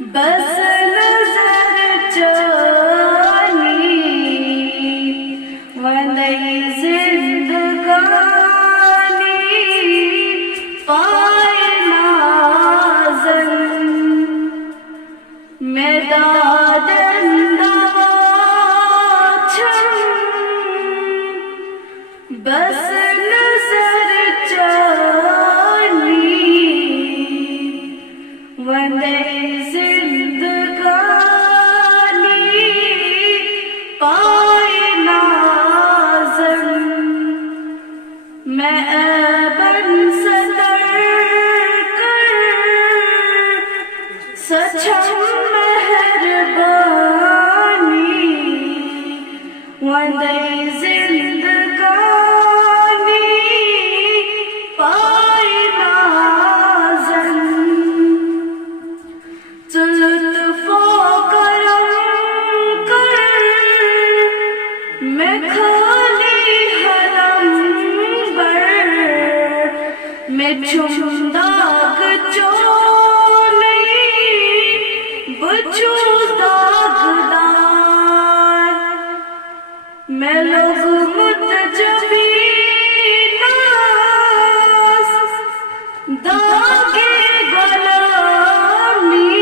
बस नजर जानी वंदई जिंदगानी पाए नाज़न मैदादंदा छम बस नजर जानी वंदई जिंदगानी पाए नाज़न मैं ऐबन सतर कर सचम मेहरबानी वंदई जिंदगानी पाए नाज़न लुत्फ़ो करम कर मैं खाली हरम बर मैं दाग चो नहीं बचू दागदार मैं लोग मुतजबी नास दागे गुलामी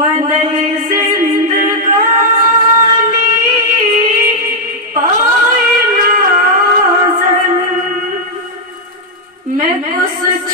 वंदई जिंदगानी पाए नाज़न मैं कुछ